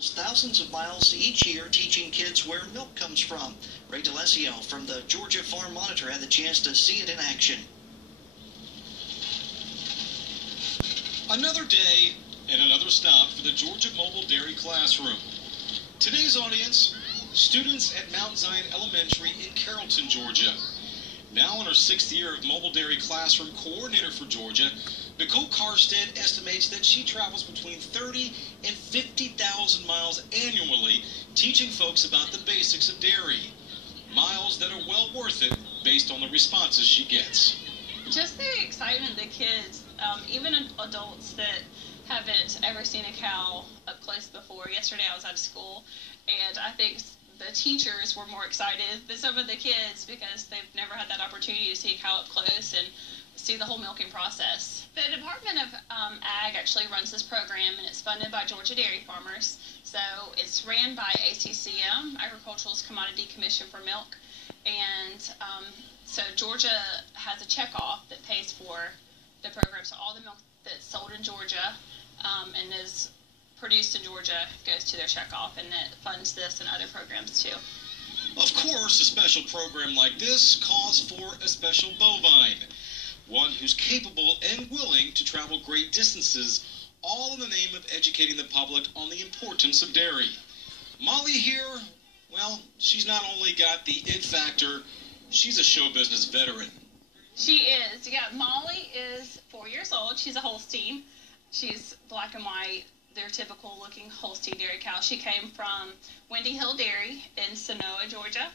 Thousands of miles each year teaching kids where milk comes from. Ray DeLesio from the Georgia Farm Monitor had the chance to see it in action. Another day and another stop for the Georgia Mobile Dairy Classroom. Today's audience, students at Mount Zion Elementary in Carrollton, Georgia. Now in her 6th year of Mobile Dairy Classroom Coordinator for Georgia, Nicole Karstedt estimates that she travels between 30 and 50,000 miles annually teaching folks about the basics of dairy. Miles that are well worth it based on the responses she gets. Just the excitement the kids, even adults that haven't ever seen a cow up close before. Yesterday I was out of school, and I think the teachers were more excited than some of the kids because they've never had that opportunity to see a cow up close and see the whole milking process. The Department of Ag actually runs this program, and it's funded by Georgia dairy farmers. So it's ran by ACCM, Agricultural's Commodity Commission for Milk, and so Georgia has a checkoff that pays for the program. So all the milk that's sold in Georgia and is produced in Georgia goes to their checkoff, and it funds this and other programs too. Of course, a special program like this calls for a special bovine, one who's capable and willing to travel great distances, all in the name of educating the public on the importance of dairy. Molly here, well, she's not only got the it factor, she's a show business veteran. She is. Yeah, Molly is 4 years old. She's a Holstein. She's black and white. They're typical looking Holstein dairy cow. She came from Windy Hill Dairy in Sonoa, Georgia.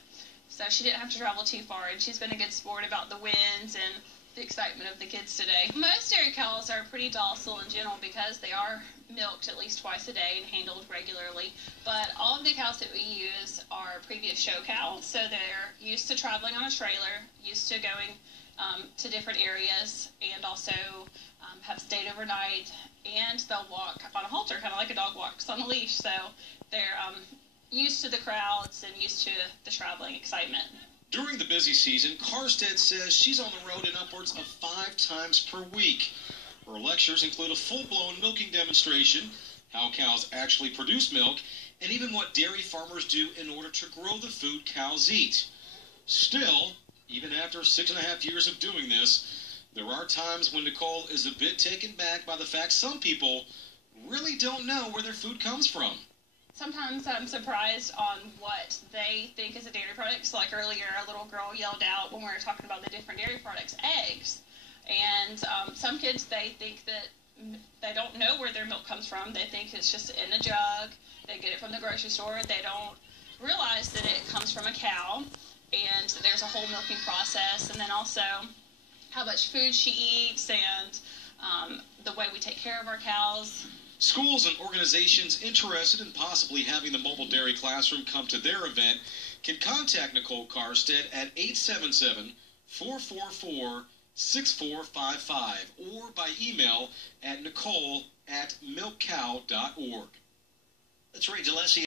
So she didn't have to travel too far, and she's been a good sport about the winds and the excitement of the kids today. Most dairy cows are pretty docile and gentle because they are milked at least twice a day and handled regularly. But all of the cows that we use are previous show cows, so they're used to traveling on a trailer, used to going to different areas, and also have stayed overnight, and they'll walk on a halter, kind of like a dog walks on a leash. So they're used to the crowds and used to the traveling excitement. During the busy season, Karstedt says she's on the road in upwards of 5 times per week. Her lectures include a full-blown milking demonstration, how cows actually produce milk, and even what dairy farmers do in order to grow the food cows eat. Still, even after 6.5 years of doing this, there are times when Nicole is a bit taken back by the fact some people really don't know where their food comes from. Sometimes I'm surprised on what they think is a dairy product. So like earlier, a little girl yelled out when we were talking about the different dairy products, eggs. And some kids, they think that they don't know where their milk comes from. They think it's just in a jug. They get it from the grocery store. They don't realize that it comes from a cow, and there's a whole milking process. And then also how much food she eats and the way we take care of our cows. Schools and organizations interested in possibly having the Mobile Dairy Classroom come to their event can contact Nicole Karstedt at 877-444-6455 or by email at nicole@milkcow.org. That's Ray DeLesio.